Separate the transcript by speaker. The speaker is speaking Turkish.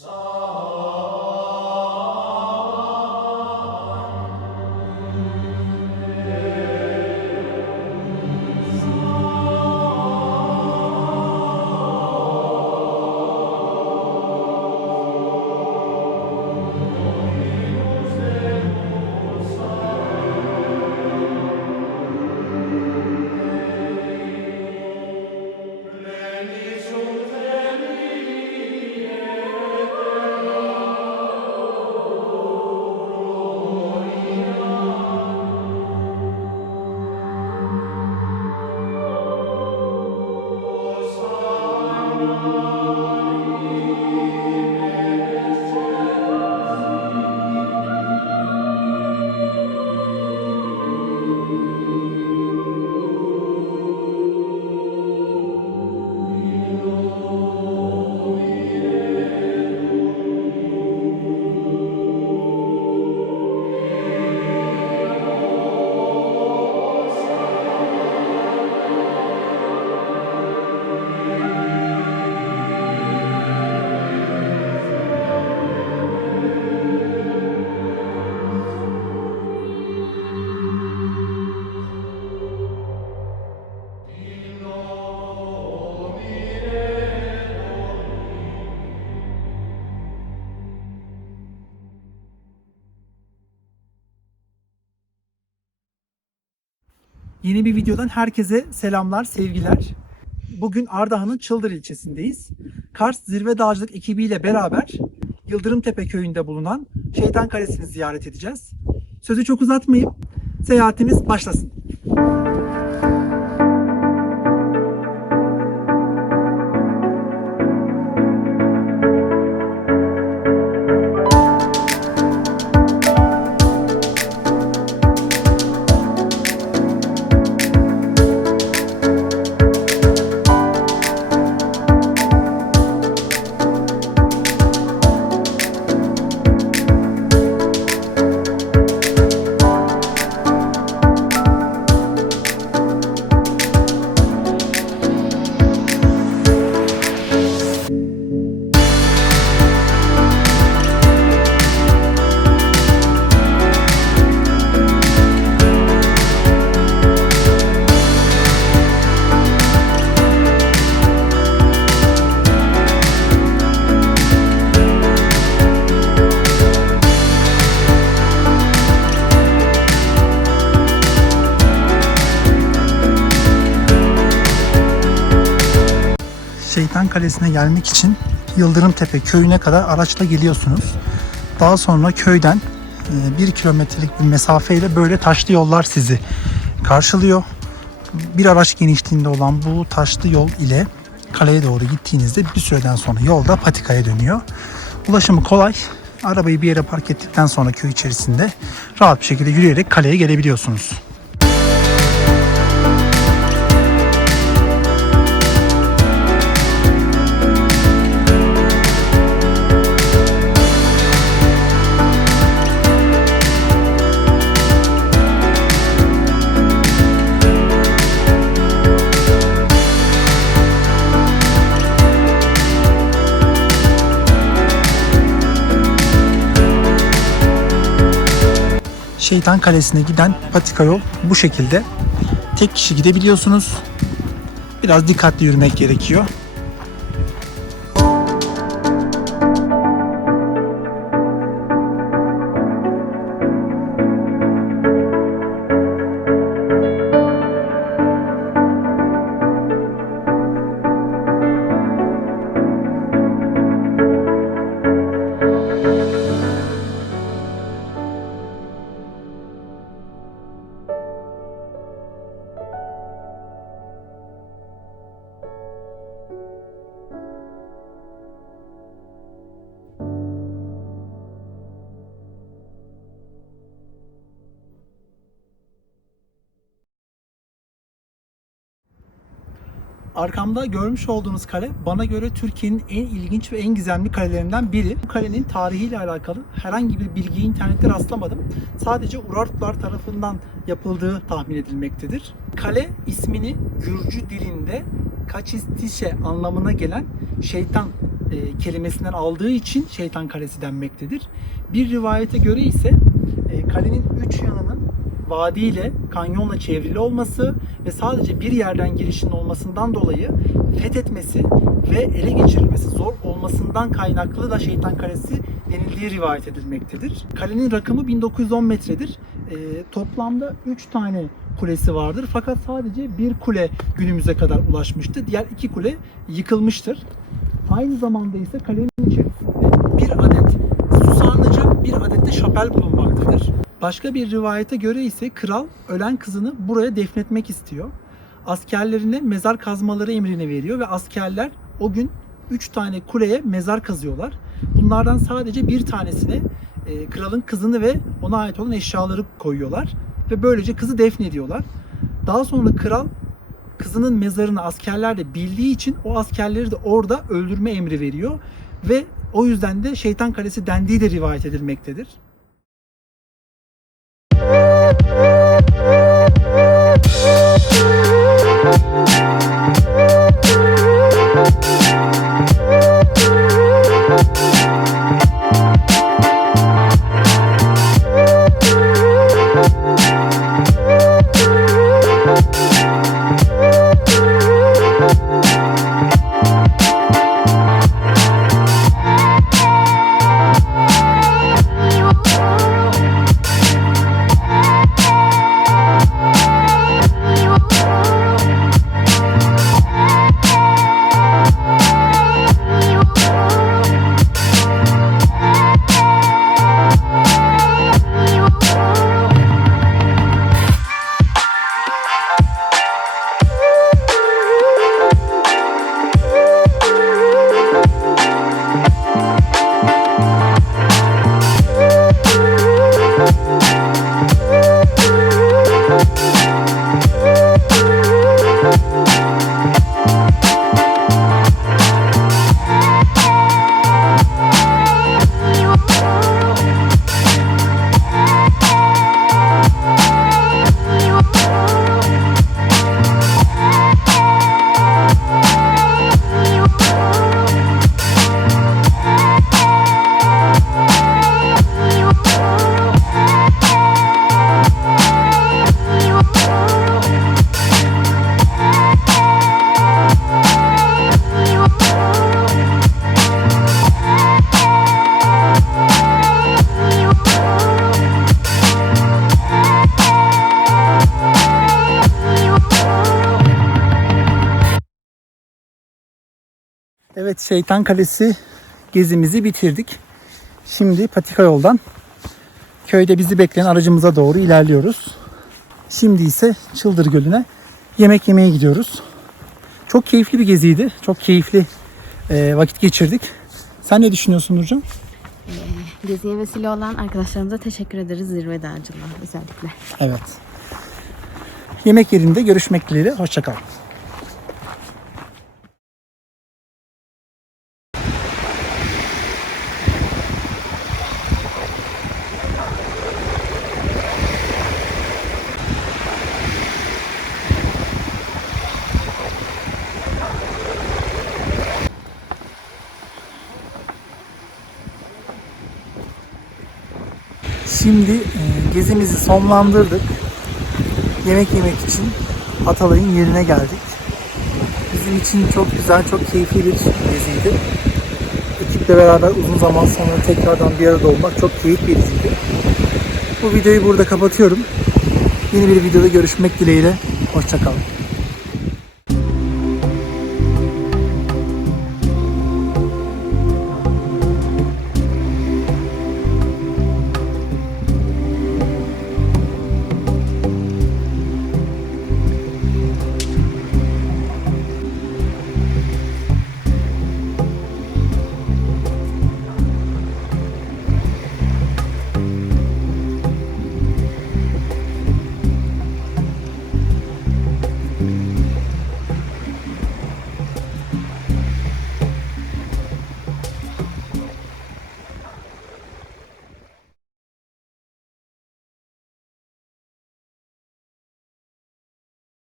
Speaker 1: So Yeni bir videodan herkese selamlar, sevgiler. Bugün Ardahan'ın Çıldır ilçesindeyiz. Kars Zirve Dağcılık ekibiyle beraber Yıldırımtepe köyünde bulunan Şeytan Kalesi'ni ziyaret edeceğiz. Sözü çok uzatmayıp seyahatimiz başlasın. Şeytan Kalesi'ne gelmek için Yıldırımtepe köyüne kadar araçla geliyorsunuz. Daha sonra köyden e, bir kilometrelik bir mesafeyle böyle taşlı yollar sizi karşılıyor. Bir araç genişliğinde olan bu taşlı yol ile kaleye doğru gittiğinizde bir süreden sonra yolda patikaya dönüyor. Ulaşımı kolay. Arabayı bir yere park ettikten sonra köy içerisinde rahat bir şekilde yürüyerek kaleye gelebiliyorsunuz. Şeytan Kalesi'ne giden patika yol bu şekilde. Tek kişi gidebiliyorsunuz. Biraz dikkatli yürümek gerekiyor. Arkamda görmüş olduğunuz kale bana göre Türkiye'nin en ilginç ve en gizemli kalelerinden biri. Bu kalenin tarihiyle alakalı herhangi bir bilgiyi internette rastlamadım. Sadece Urartular tarafından yapıldığı tahmin edilmektedir. Kale ismini Gürcü dilinde Kaçistişe anlamına gelen şeytan e, kelimesinden aldığı için Şeytan Kalesi denmektedir. Bir rivayete göre ise e, kalenin üç yanının vadiyle, kanyonla çevrili olması ve sadece bir yerden girişinin olmasından dolayı fethetmesi ve ele geçirilmesi zor olmasından kaynaklı da Şeytan Kalesi denildiği rivayet edilmektedir. Kalenin rakımı 1910 metredir. E, toplamda 3 tane kulesi vardır. Fakat sadece bir kule günümüze kadar ulaşmıştı. Diğer iki kule yıkılmıştır. Aynı zamanda ise kalenin içerisinde bir adet su sarnıcı, bir adet de şapel bulunmaktadır. Başka bir rivayete göre ise kral ölen kızını buraya defnetmek istiyor. Askerlerine mezar kazmaları emrini veriyor ve askerler o gün 3 tane kuleye mezar kazıyorlar. Bunlardan sadece bir tanesine e, kralın kızını ve ona ait olan eşyaları koyuyorlar ve böylece kızı defnediyorlar. Daha sonra kral kızının mezarını askerler de bildiği için o askerleri de orada öldürme emri veriyor ve o yüzden de Şeytan Kalesi dendiği de rivayet edilmektedir. Evet Şeytan Kalesi gezimizi bitirdik. Şimdi patika yoldan köyde bizi bekleyen aracımıza doğru ilerliyoruz. Şimdi ise Çıldır Gölü'ne yemek yemeye gidiyoruz. Çok keyifli bir geziydi. Çok keyifli e, vakit geçirdik. Sen ne düşünüyorsun Nurcan?
Speaker 2: Geziye vesile olan arkadaşlarımıza teşekkür ederiz zirve dağcılığa özellikle.
Speaker 1: Evet. Yemek yerinde görüşmek dileğiyle. Hoşçakalın. Şimdi e, gezimizi sonlandırdık. Yemek yemek için Atalay'ın yerine geldik. Bizim için çok güzel, çok keyifli bir geziydi. Ekiple beraber uzun zaman sonra tekrardan bir arada olmak çok keyif vericiydi. Bu videoyu burada kapatıyorum. Yeni bir videoda görüşmek dileğiyle. Hoşçakalın.